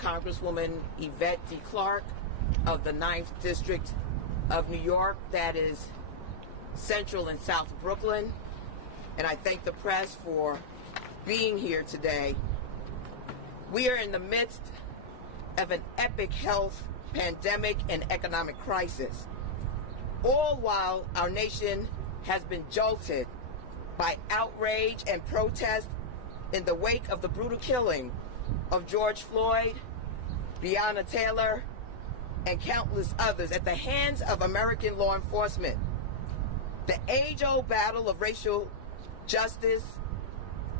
Congresswoman Yvette D. Clarke of the 9th District of New York, that is Central and South Brooklyn. And I thank the press for being here today. We are in the midst of an epic health pandemic and economic crisis, all while our nation has been jolted by outrage and protest in the wake of the brutal killing of George Floyd, Breonna Taylor, and countless others at the hands of American law enforcement. The age-old battle of racial justice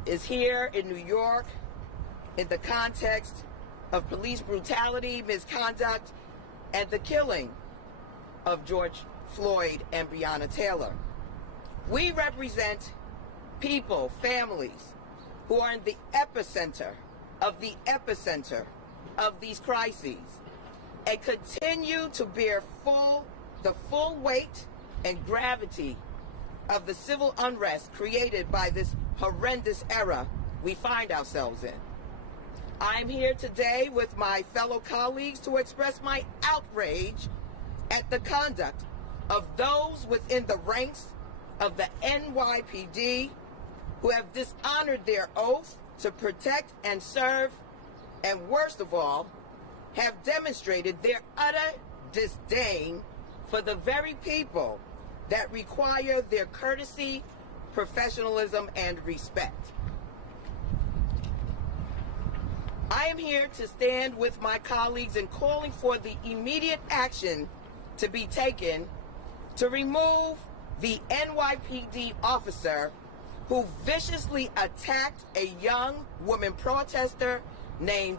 is here in New York in the context of police brutality, misconduct, and the killing of George Floyd and Breonna Taylor. We represent people, families, who are in the epicenter of these crises and continue to bear the full weight and gravity of the civil unrest created by this horrendous era we find ourselves in. I'm here today with my fellow colleagues to express my outrage at the conduct of those within the ranks of the NYPD who have dishonored their oath to protect and serve, and worst of all, have demonstrated their utter disdain for the very people that require their courtesy, professionalism, and respect. I am here to stand with my colleagues in calling for the immediate action to be taken to remove the NYPD officer who viciously attacked a young woman protester named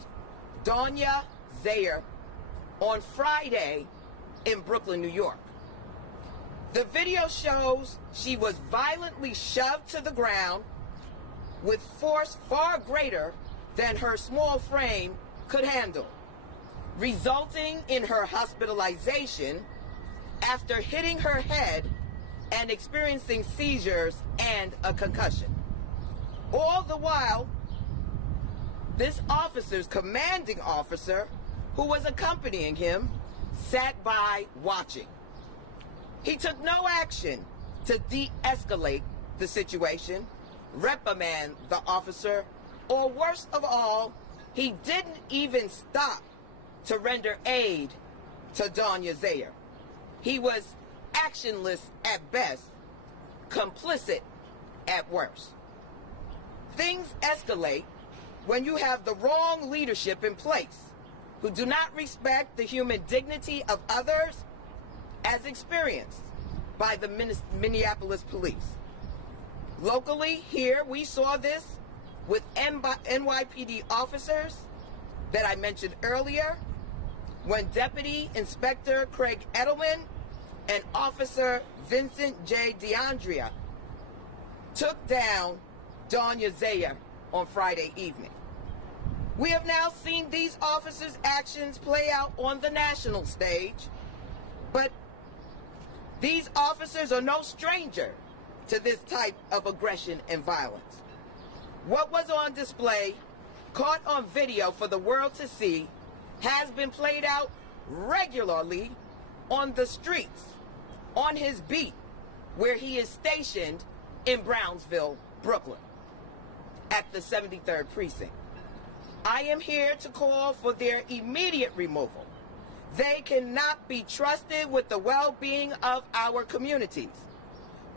Danya Zaire on Friday in Brooklyn, New York. The video shows she was violently shoved to the ground with force far greater than her small frame could handle, resulting in her hospitalization after hitting her head and experiencing seizures and a concussion. All the while, this officer's commanding officer, who was accompanying him, sat by watching. He took no action to de-escalate the situation, reprimand the officer, or worst of all, he didn't even stop to render aid to Danya Zaire. He was actionless at best, complicit at worst. Things escalate when you have the wrong leadership in place who do not respect the human dignity of others, as experienced by the Minneapolis police. Locally, here, we saw this with NYPD officers that I mentioned earlier when Deputy Inspector Craig Edelman and Officer Vincent J. DeAndrea took down Danya Zaire on Friday evening. We have now seen these officers' actions play out on the national stage, but these officers are no stranger to this type of aggression and violence. What was on display, caught on video for the world to see, has been played out regularly on the streets, on his beat, where he is stationed in Brownsville, Brooklyn, at the 73rd Precinct. I am here to call for their immediate removal. They cannot be trusted with the well-being of our communities.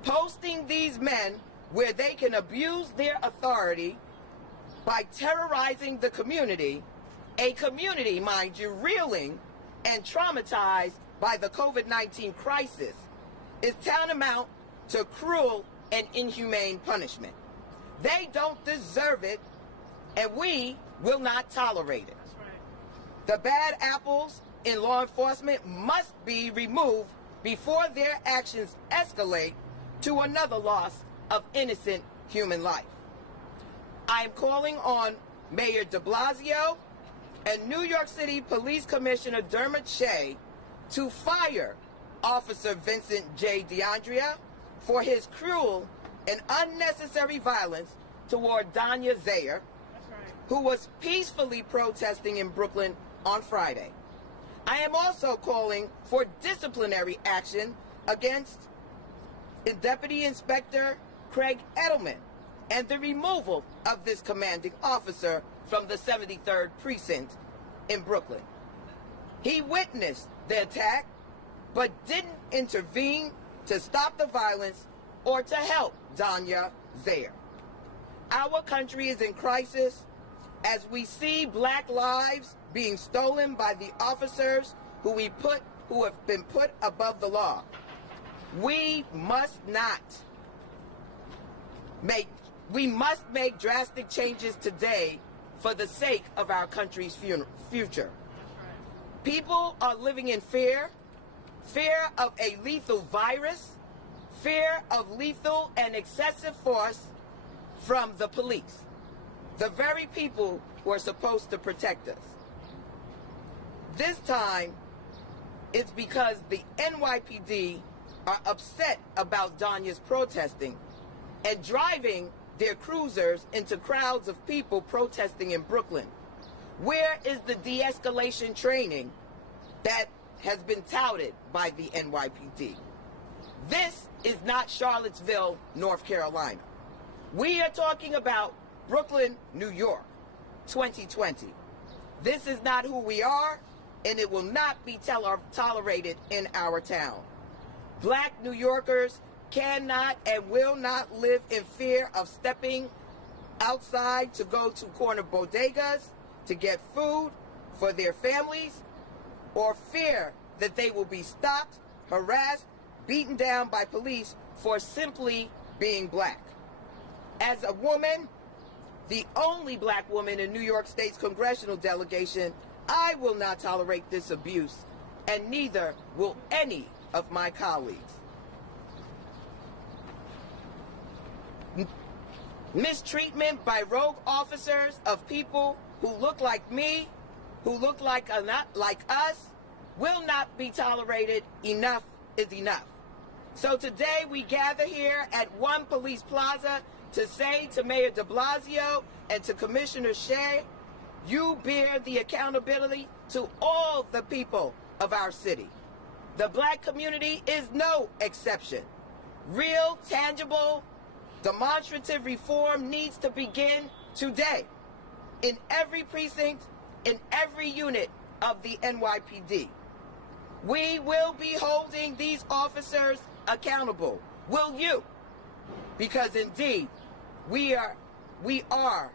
Posting these men where they can abuse their authority by terrorizing the community, a community, mind you, reeling and traumatized by the COVID-19 crisis, is tantamount to cruel and inhumane punishment. They don't deserve it, and we will not tolerate it. That's right. The bad apples in law enforcement must be removed before their actions escalate to another loss of innocent human life. I am calling on Mayor de Blasio and New York City Police Commissioner Dermot Shea to fire Officer Vincent J. DeAndrea for his cruel and unnecessary violence toward Danya Zaire. That's right. who was peacefully protesting in Brooklyn on Friday. I am also calling for disciplinary action against Deputy Inspector Craig Edelman and the removal of this commanding officer from the 73rd Precinct in Brooklyn. He witnessed the attack, but didn't intervene to stop the violence or to help Danya Zaire. Our country is in crisis as we see black lives being stolen by the officers who have been put above the law. We must make drastic changes today for the sake of our country's future. People are living in fear of a lethal virus, fear of lethal and excessive force from the police, the very people who are supposed to protect us. This time, it's because the NYPD are upset about Danya's protesting and driving their cruisers into crowds of people protesting in Brooklyn. Where is the de-escalation training that has been touted by the NYPD? This is not Charlottesville, North Carolina. We are talking about Brooklyn, New York, 2020. This is not who we are, and it will not be tolerated in our town. Black New Yorkers cannot and will not live in fear of stepping outside to go to corner bodegas to get food for their families, or fear that they will be stopped, harassed, beaten down by police for simply being black. As a woman, the only black woman in New York State's congressional delegation, I will not tolerate this abuse, and neither will any of my colleagues. Mistreatment by rogue officers of people who look like me, who look like us, will not be tolerated. Enough is enough. So today we gather here at One Police Plaza to say to Mayor de Blasio and to Commissioner Shea, you bear the accountability to all the people of our city. The black community is no exception. Real, tangible, demonstrative reform needs to begin today in every precinct, in every unit of the NYPD. We will be holding these officers accountable. Will you? Because indeed, we are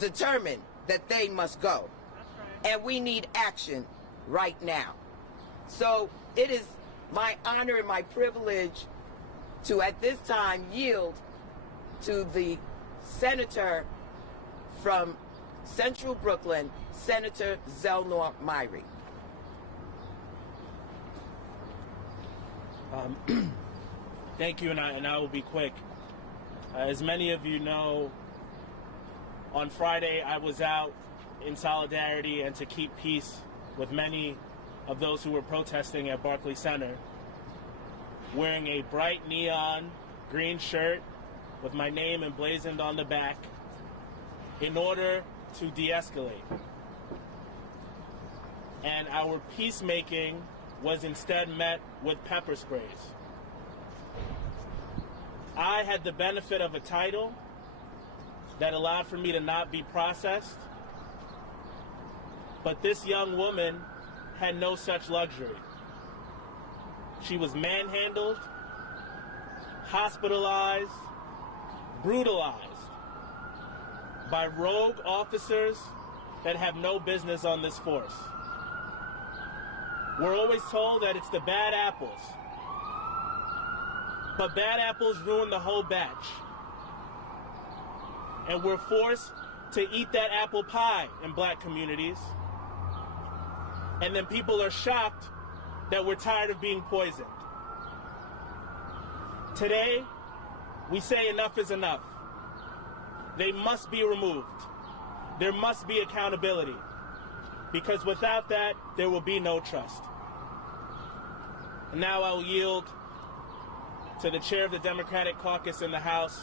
determined that they must go. And we need action right now. So it is my honor and my privilege to, at this time, yield to the senator from Central Brooklyn, Senator Zelnor Myrie. Thank you, and I will be quick. As many of you know, on Friday I was out in solidarity and to keep peace with many of those who were protesting at Barclays Center, wearing a bright neon green shirt with my name emblazoned on the back in order to de-escalate. And our peacemaking was instead met with pepper sprays. I had the benefit of a title that allowed for me to not be processed, but this young woman had no such luxury. She was manhandled, hospitalized, brutalized by rogue officers that have no business on this force. We're always told that it's the bad apples, but bad apples ruin the whole batch. And we're forced to eat that apple pie in black communities. And then people are shocked that we're tired of being poisoned. Today, we say enough is enough. They must be removed. There must be accountability, because without that, there will be no trust. And now I will yield to the chair of the Democratic caucus in the House,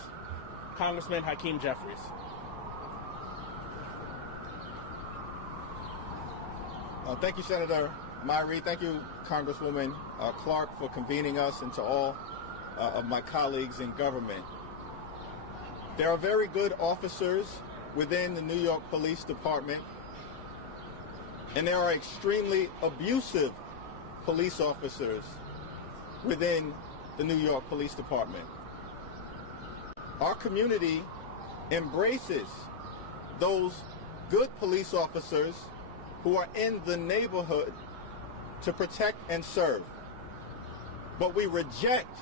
Congressman Hakeem Jeffries. Thank you, Senator Myrie. Thank you, Congresswoman Clark, for convening us, and to all of my colleagues in government. There are very good officers within the New York Police Department, and there are extremely abusive police officers within the New York Police Department. Our community embraces those good police officers who are in the neighborhood to protect and serve. But we reject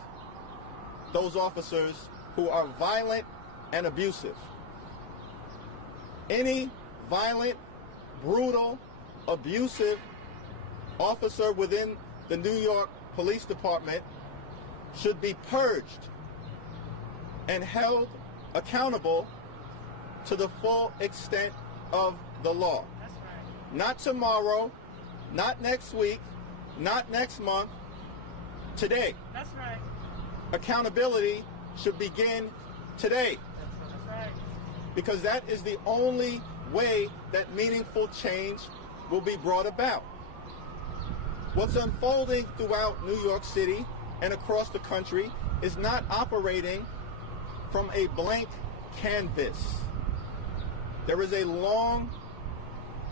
those officers who are violent and abusive. Any violent, brutal, abusive officer within the New York Police Department should be purged and held accountable to the full extent of the law. That's right. Not tomorrow, not next week, not next month, today. That's right. Accountability should begin today, That's right. because that is the only way that meaningful change will be brought about. What's unfolding throughout New York City and across the country is not operating from a blank canvas. There is a long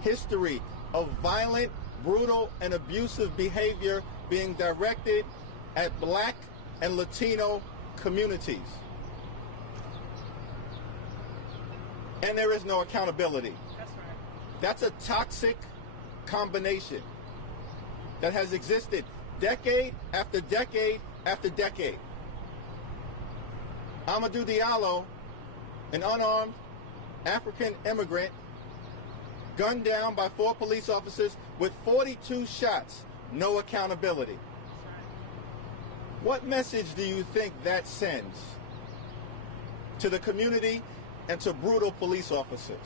history of violent, brutal, and abusive behavior being directed at Black and Latino communities. And there is no accountability. That's right. That's a toxic combination that has existed decade after decade after decade. Amadou Diallo, an unarmed African immigrant, gunned down by 4 police officers with 42 shots. No accountability. That's right. What message do you think that sends to the community and to brutal police officers?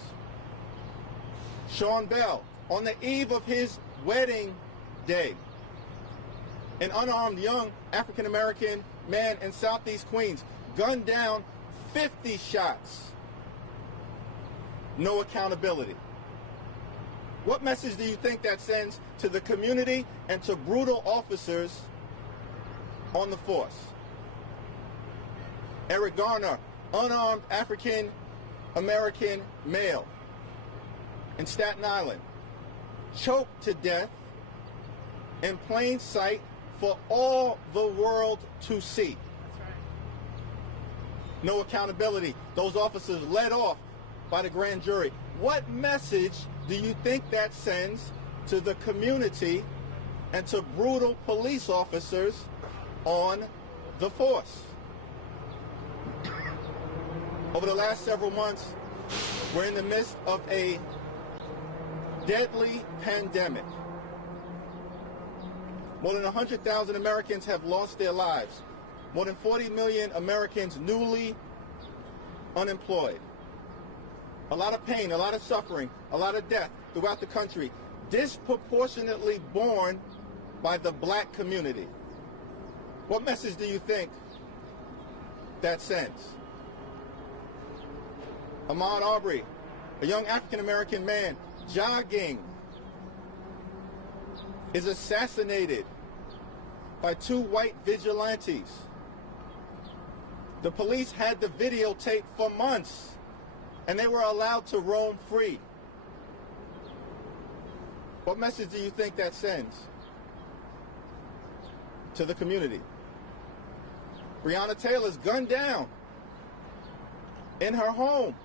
Sean Bell, on the eve of his wedding day, an unarmed young African-American man in Southeast Queens, gunned down 50 shots. No accountability. What message do you think that sends to the community and to brutal officers on the force? Eric Garner, unarmed African-American male in Staten Island, choked to death in plain sight for all the world to see. That's right. No accountability. Those officers led off by the grand jury. What message do you think that sends to the community and to brutal police officers on the force? Over the last several months, we're in the midst of a deadly pandemic. More than 100,000 Americans have lost their lives. More than 40 million Americans newly unemployed. A lot of pain, a lot of suffering, a lot of death throughout the country, disproportionately borne by the Black community. What message do you think that sends? Ahmaud Arbery, a young African-American man jogging, is assassinated by 2 white vigilantes. The police had the videotape for months, and they were allowed to roam free. What message do you think that sends to the community? Breonna Taylor's gunned down in her home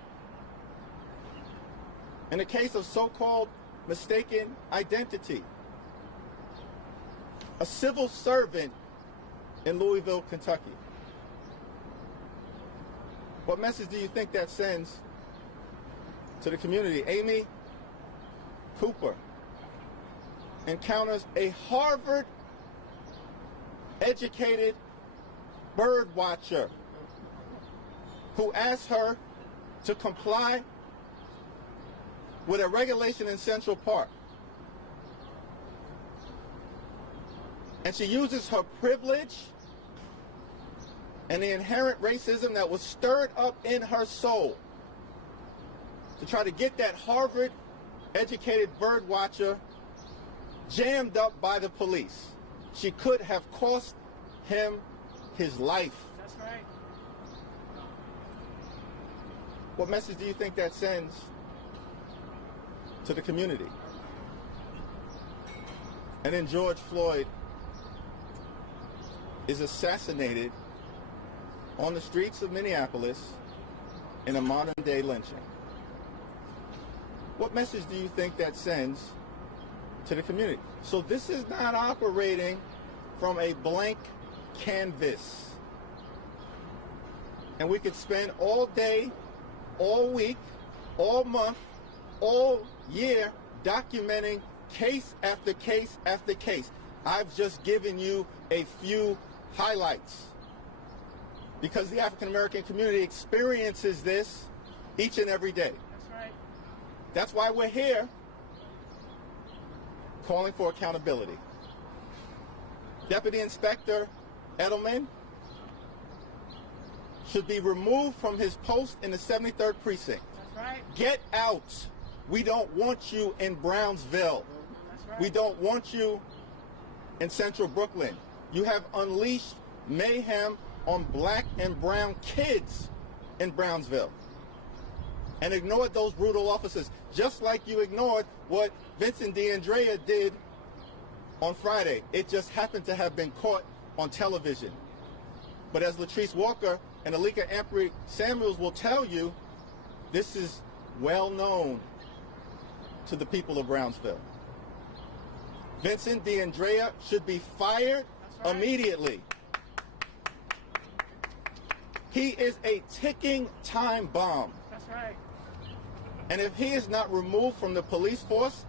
in a case of so-called mistaken identity. A civil servant in Louisville, Kentucky. What message do you think that sends to the community? Amy Cooper encounters a Harvard-educated bird watcher who asks her to comply with a regulation in Central Park. And she uses her privilege and the inherent racism that was stirred up in her soul to try to get that Harvard-educated bird watcher jammed up by the police. She could have cost him his life. That's right. What message do you think that sends to the community? And then George Floyd is assassinated on the streets of Minneapolis in a modern-day lynching. What message do you think that sends to the community? So this is not operating from a blank canvas. And we could spend all day, all week, all month, all year documenting case after case after case. I've just given you a few highlights because the African American community experiences this each and every day. That's right. That's why we're here calling for accountability. Deputy Inspector Edelman should be removed from his post in the 73rd Precinct. That's right. Get out. We don't want you in Brownsville. That's right. We don't want you in Central Brooklyn. You have unleashed mayhem on black and brown kids in Brownsville and ignored those brutal officers, just like you ignored what Vincent D'Andrea did on Friday. It just happened to have been caught on television. But as Latrice Walker and Alika Ampry Samuels will tell you, this is well known to the people of Brownsville. Vincent D'Andrea should be fired immediately. He is a ticking time bomb. That's right. And if he is not removed from the police force,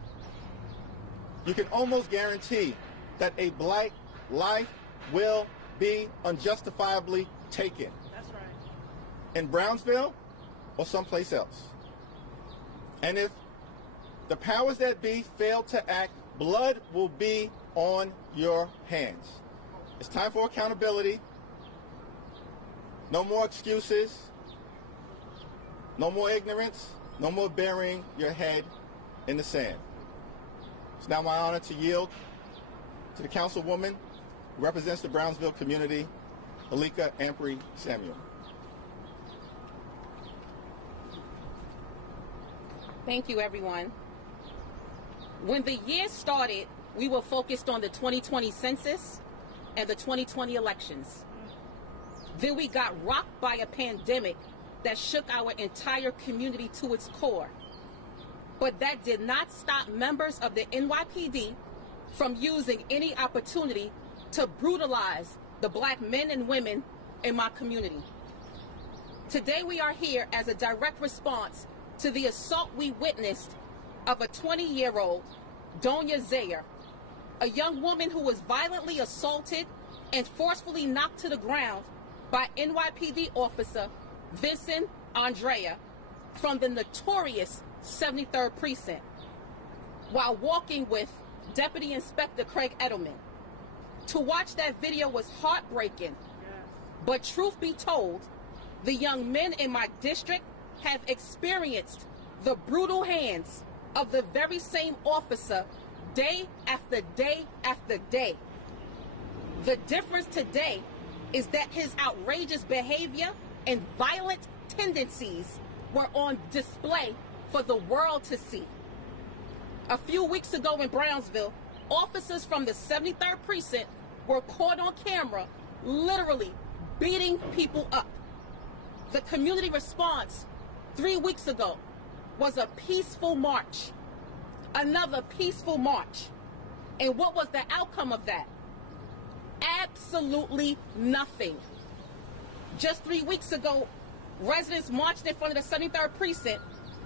you can almost guarantee that a black life will be unjustifiably taken That's right. in Brownsville or someplace else. And if the powers that be fail to act, blood will be on your hands. It's time for accountability. No more excuses. No more ignorance. No more burying your head in the sand. It's now my honor to yield to the councilwoman who represents the Brownsville community, Alika Ampry Samuel. Thank you, everyone. When the year started, we were focused on the 2020 census and the 2020 elections. Then we got rocked by a pandemic that shook our entire community to its core. But that did not stop members of the NYPD from using any opportunity to brutalize the black men and women in my community. Today we are here as a direct response to the assault we witnessed of a 20-year-old, Donya Zaire, a young woman who was violently assaulted and forcefully knocked to the ground by NYPD officer Vincent D'Andrea from the notorious 73rd Precinct while walking with Deputy Inspector Craig Edelman. To watch that video was heartbreaking, but truth be told, the young men in my district have experienced the brutal hands of the very same officer day after day after day. The difference today is that his outrageous behavior and violent tendencies were on display for the world to see. A few weeks ago in Brownsville, officers from the 73rd Precinct were caught on camera literally beating people up. The community response 3 weeks ago was a peaceful march, another peaceful march. And what was the outcome of that? Absolutely nothing. Just 3 weeks ago, residents marched in front of the 73rd Precinct,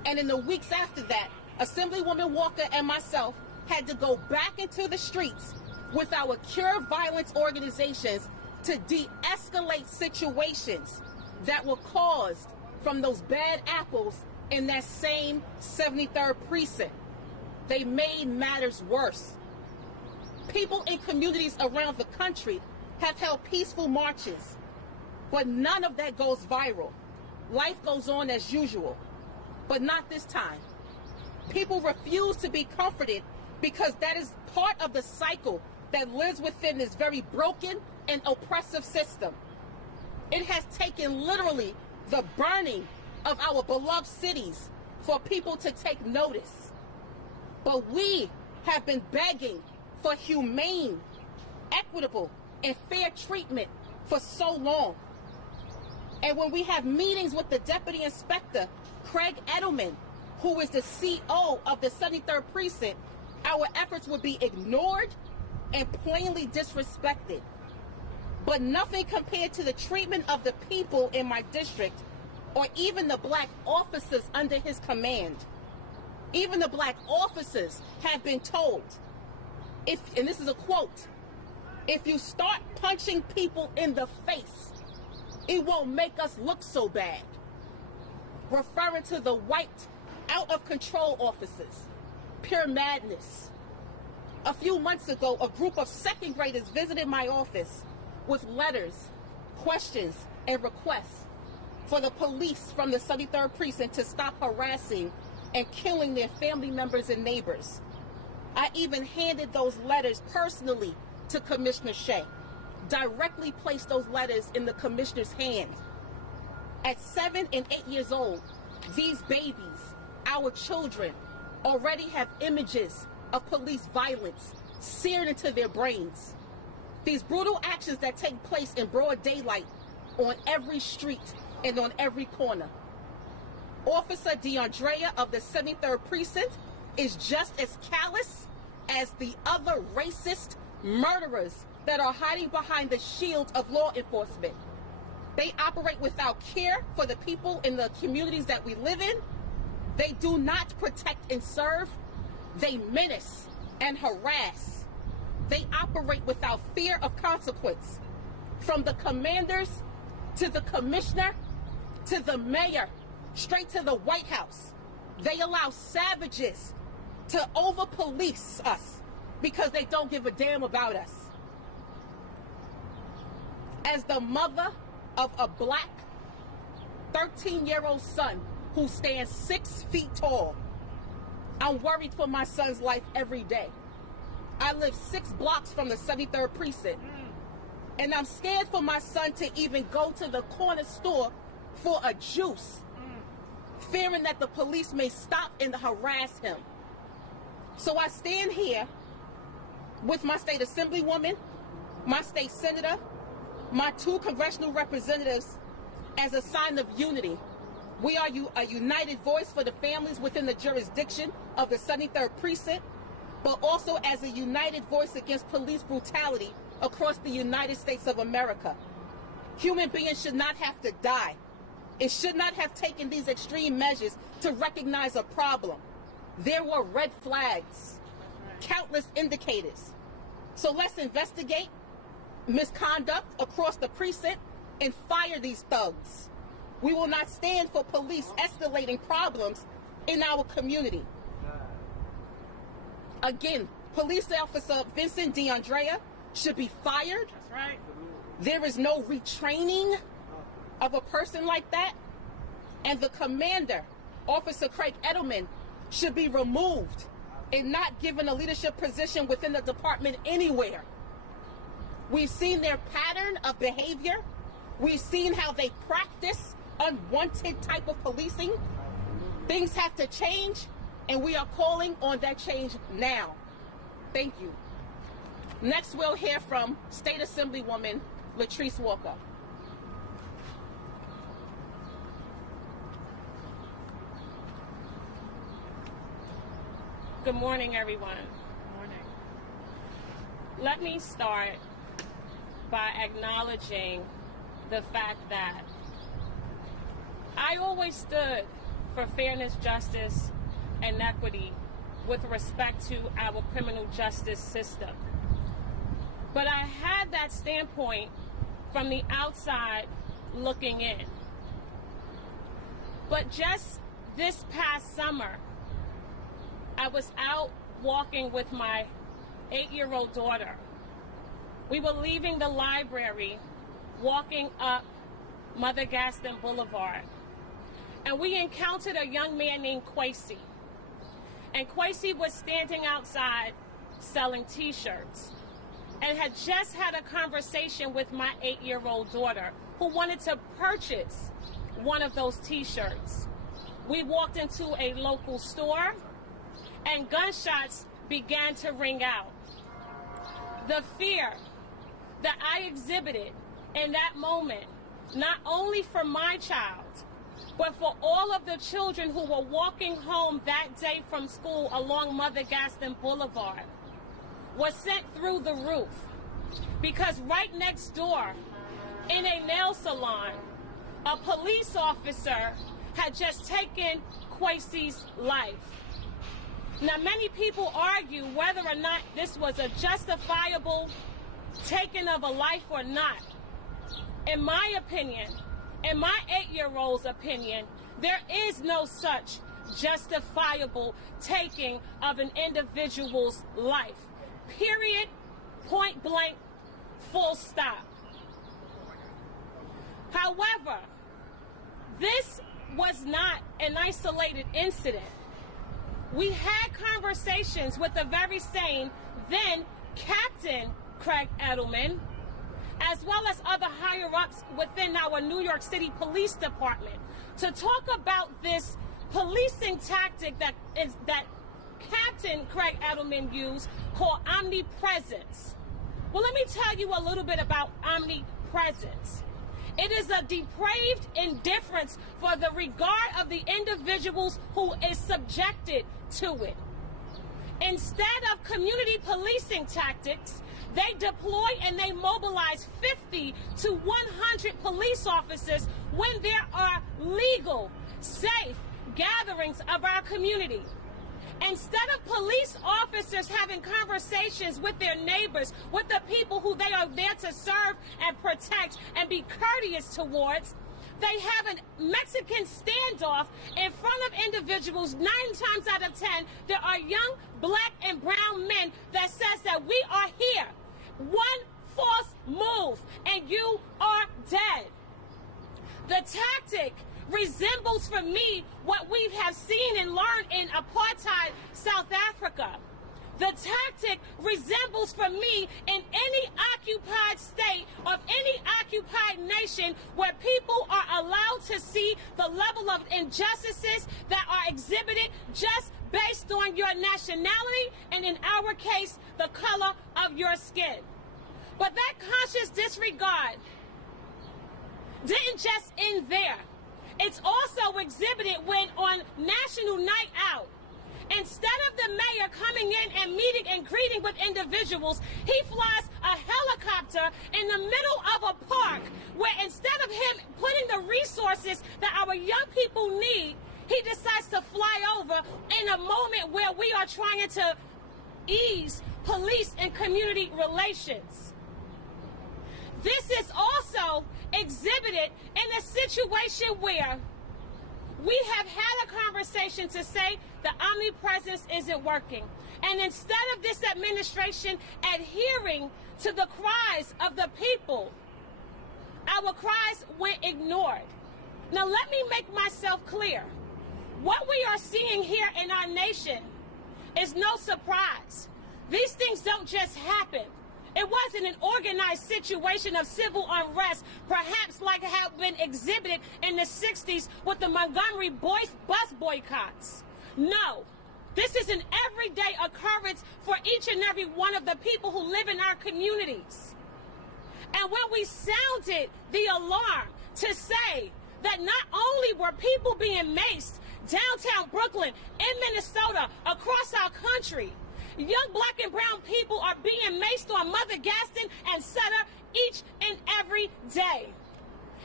and in the weeks after that, Assemblywoman Walker and myself had to go back into the streets with our Cure Violence organizations to de-escalate situations that were caused from those bad apples in that same 73rd Precinct. They made matters worse. People in communities around the country have held peaceful marches, but none of that goes viral. Life goes on as usual, but not this time. People refuse to be comforted because that is part of the cycle that lives within this very broken and oppressive system. It has taken literally the burning of our beloved cities for people to take notice. But we have been begging for humane, equitable, and fair treatment for so long. And when we have meetings with the Deputy Inspector, Craig Edelman, who is the CO of the 73rd Precinct, our efforts would be ignored and plainly disrespected. But nothing compared to the treatment of the people in my district, or even the black officers under his command. Even the black officers have been told, and this is a quote, if you start punching people in the face, it won't make us look so bad. Referring to the white, out of control officers. Pure madness. A few months ago, a group of second graders visited my office with letters, questions, and requests for the police from the 73rd Precinct to stop harassing and killing their family members and neighbors. I even handed those letters personally to Commissioner Shea. Directly placed those letters in the commissioner's hand. At 7 and 8 years old, these babies, our children, already have images of police violence seared into their brains. These brutal actions that take place in broad daylight on every street and on every corner. Officer DeAndrea of the 73rd Precinct is just as callous as the other racist murderers that are hiding behind the shield of law enforcement. They operate without care for the people in the communities that we live in. They do not protect and serve. They menace and harass. They operate without fear of consequence. From the commanders to the commissioner to the mayor, straight to the White House, they allow savages to over-police us because they don't give a damn about us. As the mother of a black 13-year-old son who stands 6 feet tall, I'm worried for my son's life every day. I live 6 blocks from the 73rd Precinct, and I'm scared for my son to even go to the corner store for a juice, fearing that the police may stop and harass him. So I stand here with my state assemblywoman, my state senator, my 2 congressional representatives as a sign of unity. We are a united voice for the families within the jurisdiction of the 73rd Precinct, but also as a united voice against police brutality across the United States of America. Human beings should not have to die. It should not have taken these extreme measures to recognize a problem. There were red flags, countless indicators. So let's investigate misconduct across the precinct and fire these thugs. We will not stand for police escalating problems in our community. Again, police officer Vincent DeAndrea should be fired. That's right. There is no retraining of a person like that. And the commander, Officer Craig Edelman, should be removed and not given a leadership position within the department anywhere. We've seen their pattern of behavior. We've seen how they practice unwanted type of policing. Things have to change, and we are calling on that change now. Thank you. Next, we'll hear from State Assemblywoman Latrice Walker. Good morning, everyone. Good morning. Let me start by acknowledging the fact that I always stood for fairness, justice, and equity with respect to our criminal justice system. But I had that standpoint from the outside looking in. But just this past summer, I was out walking with my 8-year-old daughter. We were leaving the library, walking up Mother Gaston Boulevard, and we encountered a young man named Kwesi. and Kwesi was standing outside selling T-shirts and had just had a conversation with my 8-year-old daughter who wanted to purchase one of those T-shirts. We walked into a local store and gunshots began to ring out. The fear that I exhibited in that moment, not only for my child, but for all of the children who were walking home that day from school along Mother Gaston Boulevard, was sent through the roof. Because right next door, in a nail salon, a police officer had just taken Kwesi's life. Now, many people argue whether or not this was a justifiable taking of a life or not. In my opinion, in my 8-year-old's opinion, there is no such justifiable taking of an individual's life. Period, point blank, full stop. However, this was not an isolated incident. We had conversations with the very same then Captain Craig Edelman, as well as other higher-ups within our New York City Police Department, to talk about this policing tactic that Captain Craig Edelman used called omnipresence. Well, let me tell you a little bit about omnipresence. It is a depraved indifference for the regard of the individuals who is subjected to it. Instead of community policing tactics, they deploy and they mobilize 50 to 100 police officers when there are legal, safe gatherings of our community. Instead of police officers having conversations with their neighbors, with the people who they are there to serve and protect and be courteous towards, they have a Mexican standoff in front of individuals. 9 times out of 10, there are young black and brown men that says that we are here. One false move and you are dead. The tactic resembles for me what we have seen and learned in apartheid South Africa. The tactic resembles for me in any occupied state of any occupied nation where people are allowed to see the level of injustices that are exhibited just based on your nationality and, in our case, the color of your skin. But that conscious disregard didn't just end there. It's also exhibited when on National Night Out, instead of the mayor coming in and meeting and greeting with individuals, he flies a helicopter in the middle of a park where instead of him putting the resources that our young people need, he decides to fly over in a moment where we are trying to ease police and community relations. This is also exhibited in a situation where we have had a conversation to say the omnipresence isn't working. And instead of this administration adhering to the cries of the people, our cries went ignored. Now let me make myself clear. What we are seeing here in our nation is no surprise. These things don't just happen. It wasn't an organized situation of civil unrest, perhaps like it had been exhibited in the 60s with the Montgomery bus boycotts. No, this is an everyday occurrence for each and every one of the people who live in our communities. And when we sounded the alarm to say that not only were people being maced downtown Brooklyn, in Minnesota, across our country, young black and brown people are being maced on Mother Gaston and Sutter each and every day.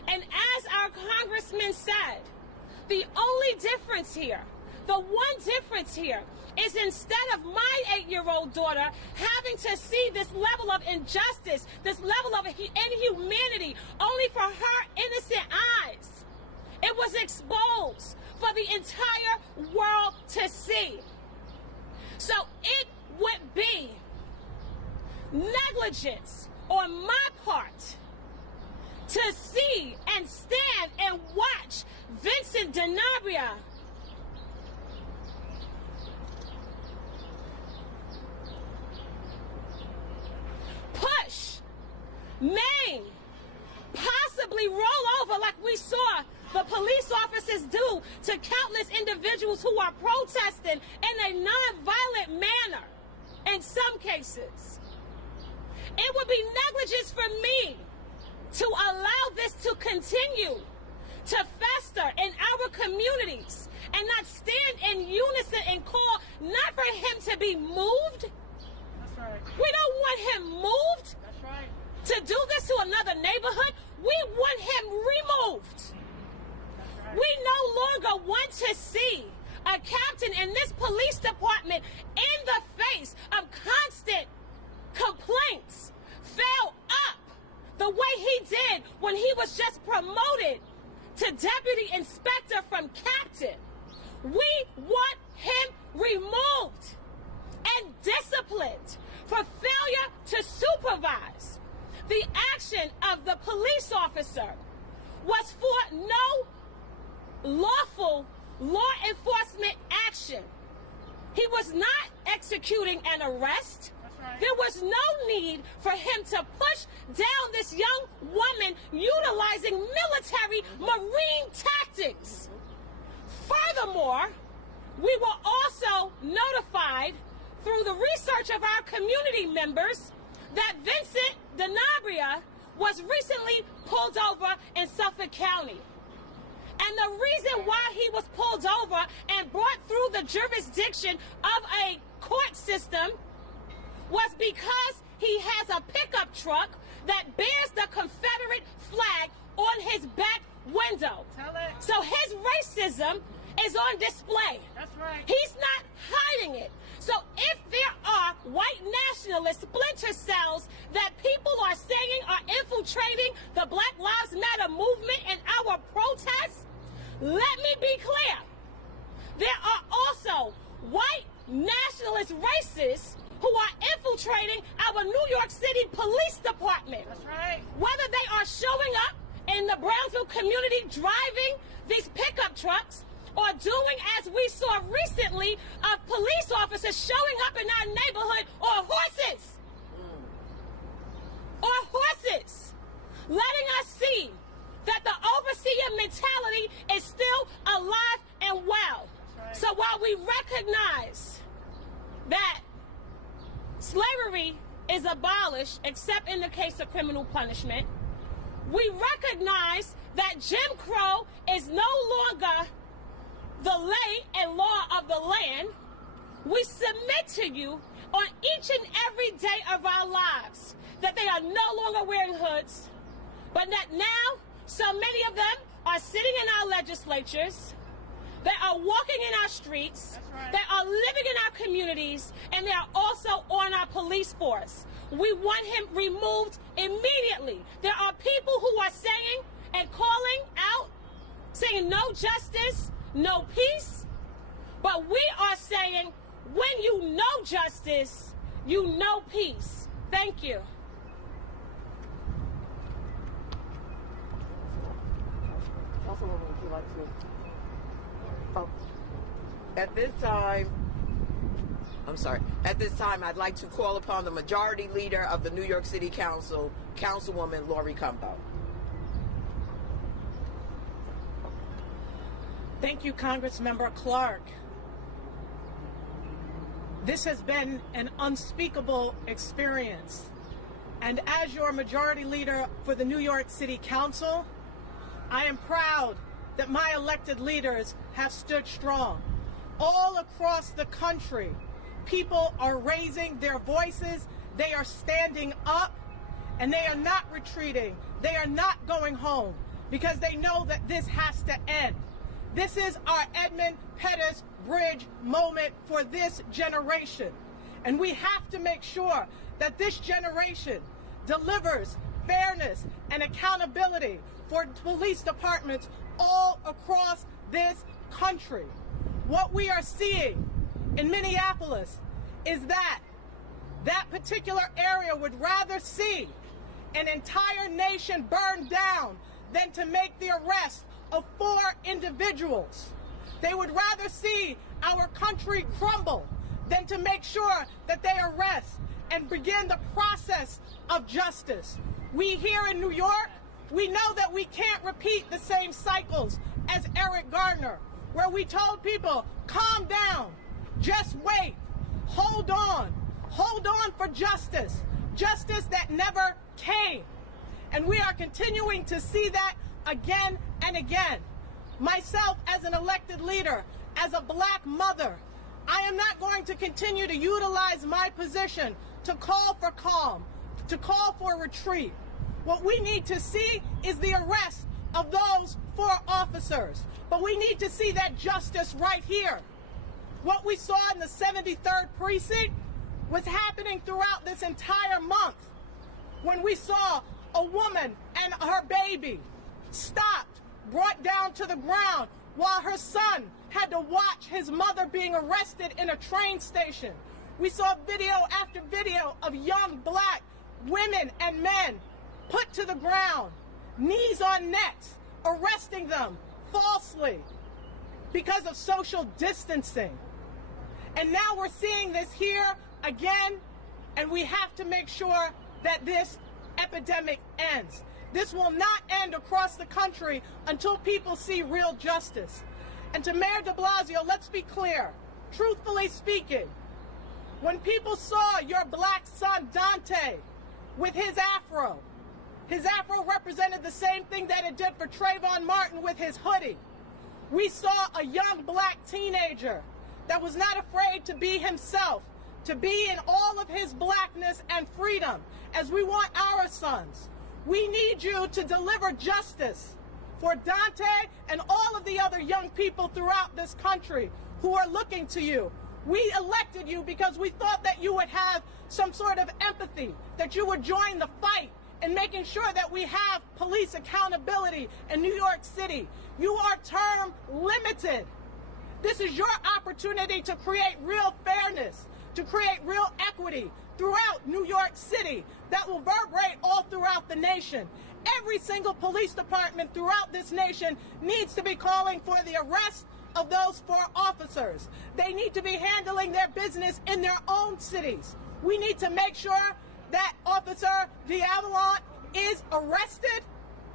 And as our congressman said, the only difference here, the one difference here, is instead of my 8-year-old daughter having to see this level of injustice, this level of inhumanity only for her innocent eyes, it was exposed for the entire world to see. So it would be negligence on my part to see and stand and watch Vincent Denabria maim, possibly roll over like we saw the police officers do to countless individuals who are protesting in a non-violent manner in some cases. It would be negligence for me to allow this to continue to fester in our communities and not stand in unison and call not for him to be moved. That's right. We don't want him moved That's right. to do this to another neighborhood. We want him removed. That's right. We no longer want to see a captain in this police department in the face of constant complaints fail up the way he did when he was just promoted to deputy inspector from captain. We want him removed and disciplined for failure to supervise. The action of the police officer was for no lawful law enforcement action. He was not executing an arrest. Right. There was no need for him to push down this young woman utilizing military marine tactics. Furthermore, we were also notified through the research of our community members that Vincent Denabria was recently pulled over in Suffolk County. And the reason why he was pulled over and brought through the jurisdiction of a court system was because he has a pickup truck that bears the Confederate flag on his back window. Tell it. So his racism is on display. That's right. He's not hiding it. So if there are white nationalist splinter cells that people are saying are infiltrating the Black Lives Matter movement and our protests, let me be clear. There are also white nationalist racists who are infiltrating our New York City Police Department. That's right. Whether they are showing up in the Brownsville community driving these pickup trucks or doing, as we saw recently, of police officers showing up in our neighborhood on horses. On horses. Letting us see that the overseer mentality is still alive and well. Right. So while we recognize that slavery is abolished, except in the case of criminal punishment, we recognize that Jim Crow is no longer the lay and law of the land. We submit to you on each and every day of our lives that they are no longer wearing hoods, but that now so many of them are sitting in our legislatures, they are walking in our streets, right. they are living in our communities, and they are also on our police force. We want him removed immediately. There are people who are saying and calling out, saying no justice, no peace, but we are saying when you know justice, you know peace. Thank you. Would you like to? Oh. At this time, I'd like to call upon the Majority Leader of the New York City Council, Councilwoman Lori Cumbo. Thank you, Congressmember Clark. This has been an unspeakable experience. And as your Majority Leader for the New York City Council, I am proud that my elected leaders have stood strong. All across the country, people are raising their voices, they are standing up, and they are not retreating. They are not going home because they know that this has to end. This is our Edmund Pettus Bridge moment for this generation. And we have to make sure that this generation delivers fairness and accountability for police departments all across this country. What we are seeing in Minneapolis is that particular area would rather see an entire nation burned down than to make the arrest of 4 individuals. They would rather see our country crumble than to make sure that they arrest and begin the process of justice. We here in New York, we know that we can't repeat the same cycles as Eric Gardner, where we told people, calm down, just wait, hold on for justice, justice that never came. And we are continuing to see that again and again. Myself, as an elected leader, as a black mother, I am not going to continue to utilize my position to call for calm, to call for retreat. What we need to see is the arrest of those 4 officers. But we need to see that justice right here. What we saw in the 73rd precinct was happening throughout this entire month, when we saw a woman and her baby stopped, brought down to the ground, while her son had to watch his mother being arrested in a train station. We saw video after video of young black women and men put to the ground, knees on necks, arresting them falsely because of social distancing. And now we're seeing this here again, and we have to make sure that this epidemic ends. This will not end across the country until people see real justice. And to Mayor de Blasio, let's be clear. Truthfully speaking, when people saw your black son, Dante, with his afro represented the same thing that it did for Trayvon Martin with his hoodie. We saw a young black teenager that was not afraid to be himself, to be in all of his blackness and freedom, as we want our sons. We need you to deliver justice for Dante and all of the other young people throughout this country who are looking to you. We elected you because we thought that you would have some sort of empathy, that you would join the fight in making sure that we have police accountability in New York City. You are term limited. This is your opportunity to create real fairness, to create real equity throughout New York City that will reverberate all throughout the nation. Every single police department throughout this nation needs to be calling for the arrest of those 4 officers. They need to be handling their business in their own cities. We need to make sure that Officer Daoud is arrested,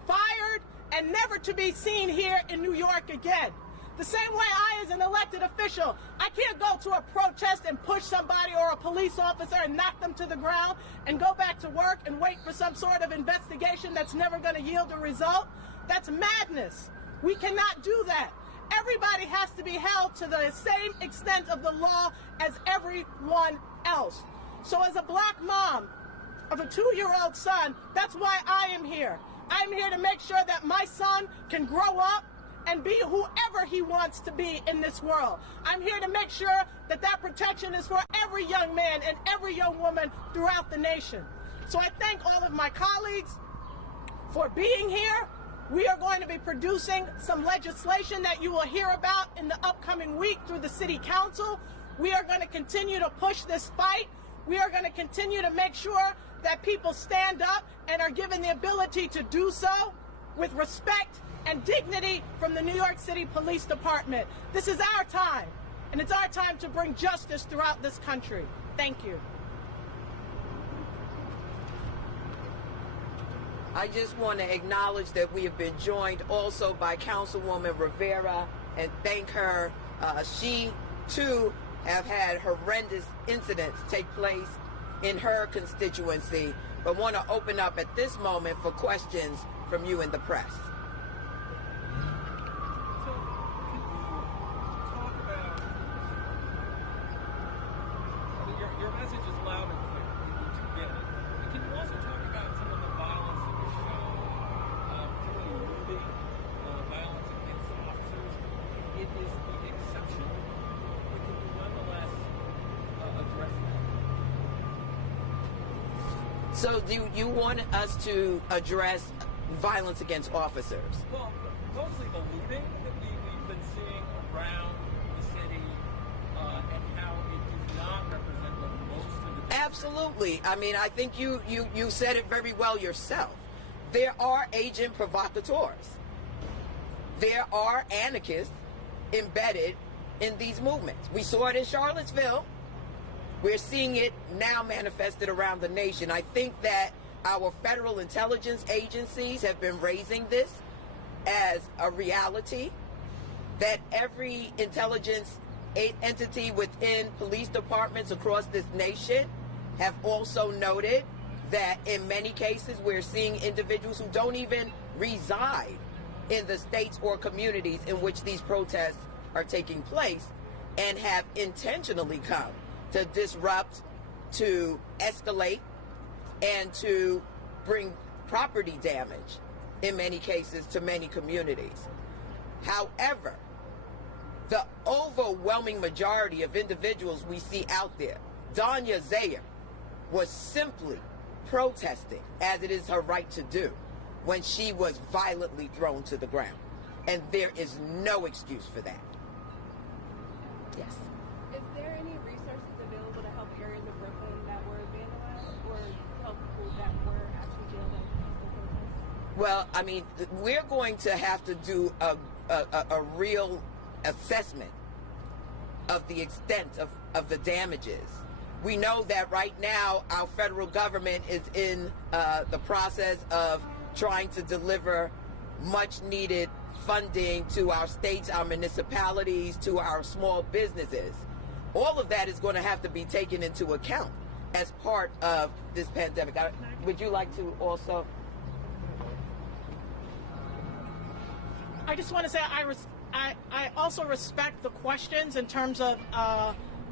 fired, and never to be seen here in New York again. The same way I, as an elected official, I can't go to a protest and push somebody or a police officer and knock them to the ground and go back to work and wait for some sort of investigation that's never going to yield a result. That's madness. We cannot do that. Everybody has to be held to the same extent of the law as everyone else. So as a black mom of a 2-year-old son, that's why I am here. I'm here to make sure that my son can grow up and be whoever he wants to be in this world. I'm here to make sure that that protection is for every young man and every young woman throughout the nation. So I thank all of my colleagues for being here. We are going to be producing some legislation that you will hear about in the upcoming week through the City Council. We are going to continue to push this fight. We are going to continue to make sure that people stand up and are given the ability to do so with respect and dignity from the New York City Police Department. This is our time, and it's our time to bring justice throughout this country. Thank you. I just want to acknowledge that we have been joined also by Councilwoman Rivera and thank her. She, too, have had horrendous incidents take place in her constituency, but want to open up at this moment for questions from you in the press. So, can you talk about, your message is loud and clear, people get it. But can you also talk about some of the violence that was shown, particularly moving violence against officers? It is the exception, but can you nonetheless address that? So do you want us to address violence against officers? Well, mostly the looting that we've been seeing around the city and how it does not represent what most of the... Absolutely. I mean, I think you said it very well yourself. There are agent provocateurs. There are anarchists embedded in these movements. We saw it in Charlottesville. We're seeing it now manifested around the nation. I think that Our federal intelligence agencies have been raising this as a reality, that every intelligence entity within police departments across this nation have also noted that in many cases we're seeing individuals who don't even reside in the states or communities in which these protests are taking place and have intentionally come to disrupt, to escalate, and to bring property damage in many cases to many communities. However, the overwhelming majority of individuals we see out there, Danya Zayer was simply protesting, as it is her right to do, when she was violently thrown to the ground. And there is no excuse for that. Yes. Is there any resources available to help areas of Brooklyn that were vandalized or help people that were actually jailed at peaceful protests? Well, I mean, we're going to have to do a real assessment of the extent of the damages. We know that right now our federal government is in the process of trying to deliver much needed funding to our states, our municipalities, to our small businesses. All of that is going to have to be taken into account as part of this pandemic. Would you like to also? I just want to say I also respect the questions in terms of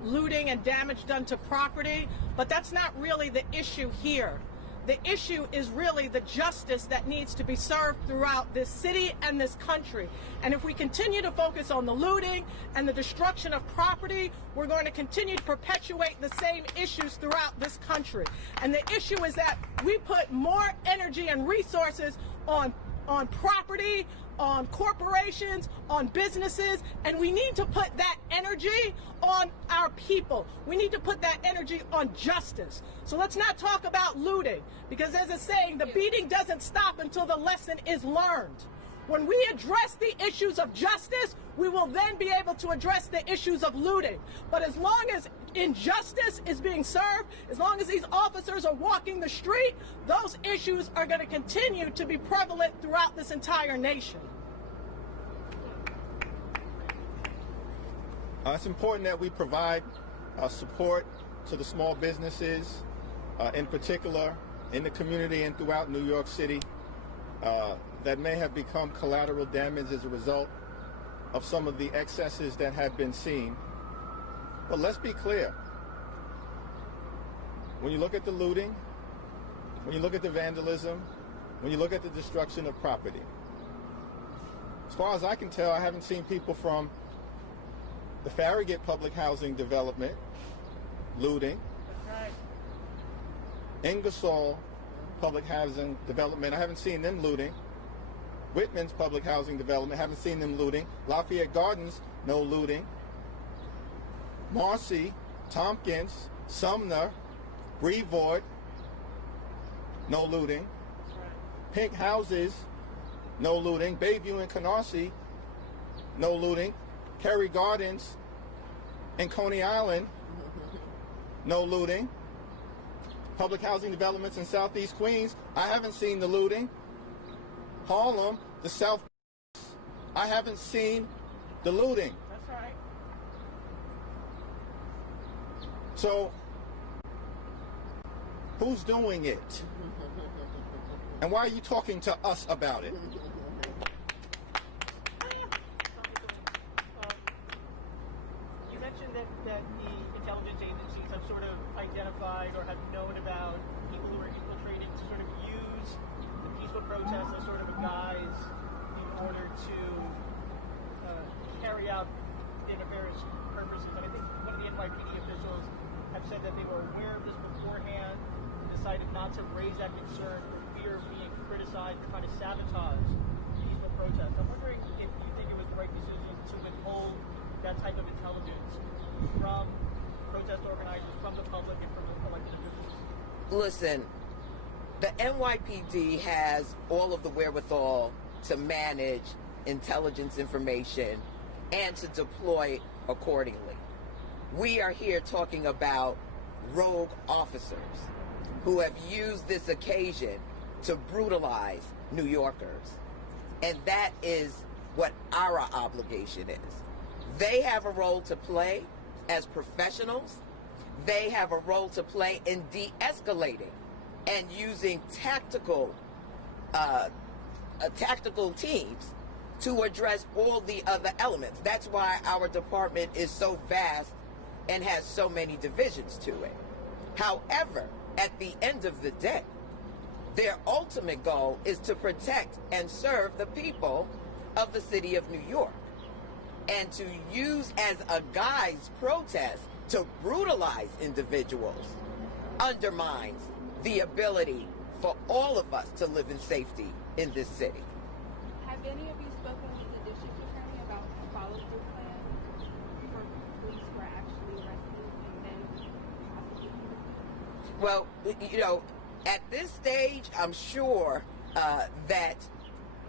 looting and damage done to property, but that's not really the issue here. The issue is really the justice that needs to be served throughout this city and this country. And if we continue to focus on the looting and the destruction of property, we're going to continue to perpetuate the same issues throughout this country. And the issue is that we put more energy and resources on property, on corporations, on businesses, and we need to put that energy on our people. We need to put that energy on justice. So let's not talk about looting, because as it's saying, the beating doesn't stop until the lesson is learned. When we address the issues of justice, we will then be able to address the issues of looting. But as long as injustice is being served, as long as these officers are walking the street, those issues are going to continue to be prevalent throughout this entire nation. It's important that we provide support to the small businesses, in particular in the community and throughout New York City, that may have become collateral damage as a result of some of the excesses that have been seen. But let's be clear. When you look at the looting, when you look at the vandalism, when you look at the destruction of property, as far as I can tell, I haven't seen people from the Farragut Public Housing Development looting. That's right. Ingersoll Public Housing Development, I haven't seen them looting. Whitman's Public Housing Development, haven't seen them looting. Lafayette Gardens, no looting. Marcy, Tompkins, Sumner, Brevoort, no looting. Pink Houses, no looting. Bayview and Canarsie, no looting. Kerry Gardens and Coney Island, no looting. Public housing developments in Southeast Queens, I haven't seen the looting. Harlem, the South, I haven't seen the looting. That's right. So, who's doing it? And why are you talking to us about it? You mentioned that the intelligence agencies have sort of identified or have known about people who are infiltrating to sort of use the peaceful protests as sort of a guise in order to carry out their nefarious purposes. And I think one of the NYPD officials have said that they were aware of this beforehand, decided not to raise that concern for fear of being criticized or trying to sabotage peaceful protests. I'm wondering if you think it was the right decision to withhold that type of intelligence from protest organizers, from the public, and from the elected officials? Listen, the NYPD has all of the wherewithal to manage intelligence information and to deploy accordingly. We are here talking about rogue officers who have used this occasion to brutalize New Yorkers. And that is what our obligation is. They have a role to play as professionals. They have a role to play in de-escalating and using tactical teams to address all the other elements. That's why our department is so vast and has so many divisions to it. However, at the end of the day, their ultimate goal is to protect and serve the people of the city of New York. And to use as a guise protest to brutalize individuals undermines the ability for all of us to live in safety in this city. Have any of you spoken with the district attorney about a follow-through plan for police who are actually arrested and then prosecuted? Well, you know, at this stage, I'm sure that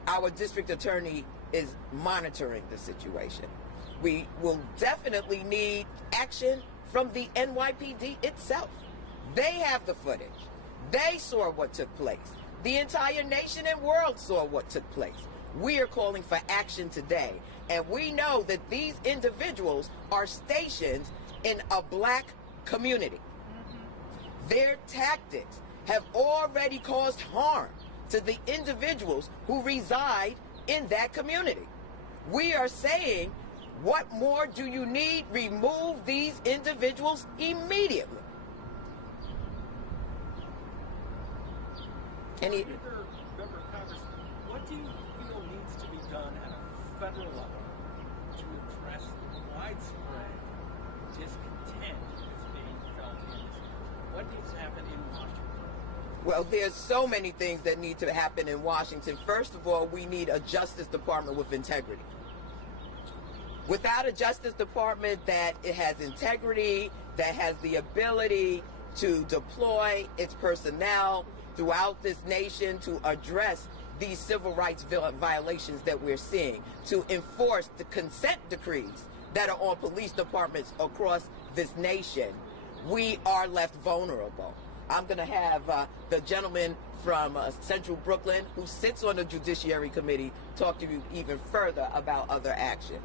our district attorney is monitoring the situation. We will definitely need action from the NYPD itself. They have the footage. They saw what took place. The entire nation and world saw what took place. We are calling for action today. And we know that these individuals are stationed in a black community. Their tactics have already caused harm to the individuals who reside in that community. We are saying, what more do you need? Remove these individuals immediately. Member of Congress, what do you feel needs to be done at a federal level to address the widespread discontent that's being felt in this country? What needs to happen in Washington? Well, there's so many things that need to happen in Washington. First of all, we need a Justice Department with integrity. Without a Justice Department that it has integrity, that has the ability to deploy its personnel throughout this nation to address these civil rights violations that we're seeing, to enforce the consent decrees that are on police departments across this nation, we are left vulnerable. I'm going to have the gentleman from Central Brooklyn, who sits on the Judiciary Committee, talk to you even further about other actions.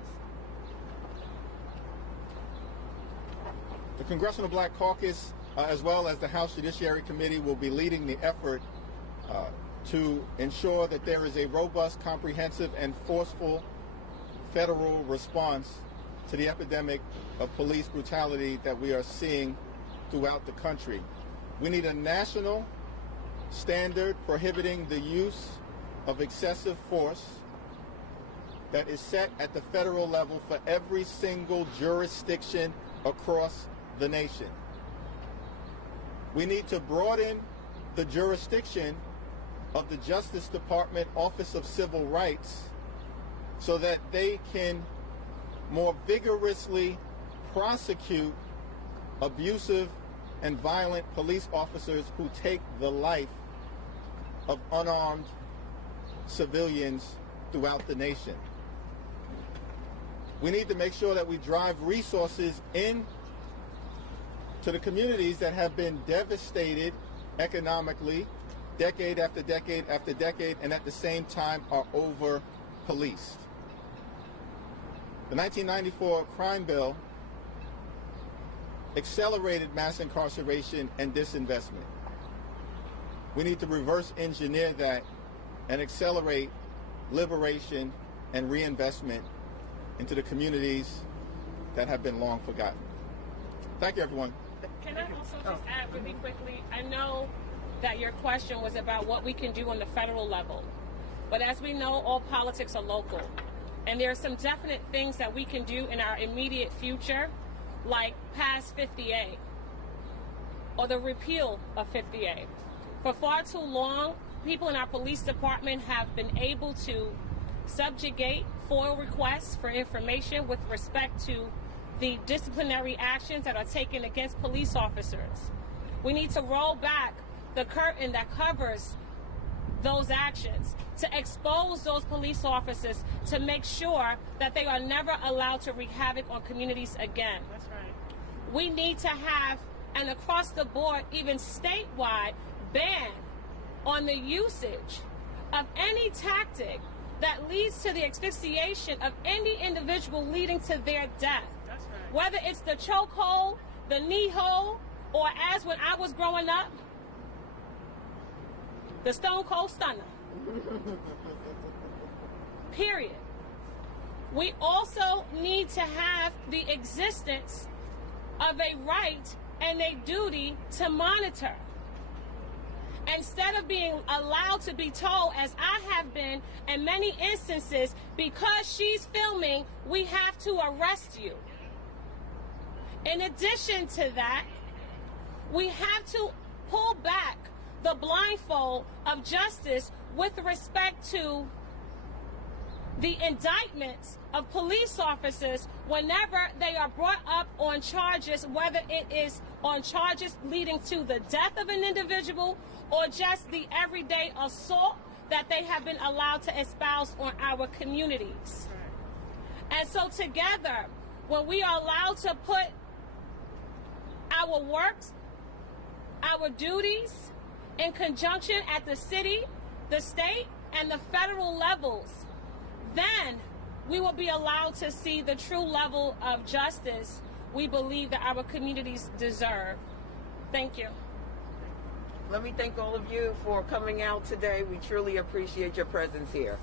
The Congressional Black Caucus, as well as the House Judiciary Committee, will be leading the effort to ensure that there is a robust, comprehensive, and forceful federal response to the epidemic of police brutality that we are seeing throughout the country. We need a national standard prohibiting the use of excessive force that is set at the federal level for every single jurisdiction across the nation. We need to broaden the jurisdiction of the Justice Department Office of Civil Rights so that they can more vigorously prosecute abusive and violent police officers who take the life of unarmed civilians throughout the nation. We need to make sure that we drive resources in to the communities that have been devastated economically decade after decade after decade, and at the same time are over-policed. The 1994 crime bill accelerated mass incarceration and disinvestment. We need to reverse engineer that and accelerate liberation and reinvestment into the communities that have been long forgotten. Thank you, everyone. Can I also just add really quickly? I know that your question was about what we can do on the federal level. But as we know, all politics are local. And there are some definite things that we can do in our immediate future, like pass 50A or the repeal of 50A. For far too long, people in our police department have been able to subjugate FOIA requests for information with respect to the disciplinary actions that are taken against police officers. We need to roll back the curtain that covers those actions, to expose those police officers, to make sure that they are never allowed to wreak havoc on communities again. That's right. We need to have and across the board, even statewide, ban on the usage of any tactic that leads to the asphyxiation of any individual leading to their death. That's right. Whether it's the chokehold, the knee hold, or as when I was growing up, the stone cold stunner. Period. We also need to have the existence of a right and a duty to monitor. Instead of being allowed to be told, as I have been in many instances, because she's filming, we have to arrest you. In addition to that, we have to pull back the blindfold of justice with respect to the indictments of police officers whenever they are brought up on charges, whether it is on charges leading to the death of an individual or just the everyday assault that they have been allowed to espouse on our communities. And so together, when we are allowed to put our works, our duties in conjunction at the city, the state, and the federal levels, then we will be allowed to see the true level of justice we believe that our communities deserve. Thank you. Let me thank all of you for coming out today. We truly appreciate your presence here.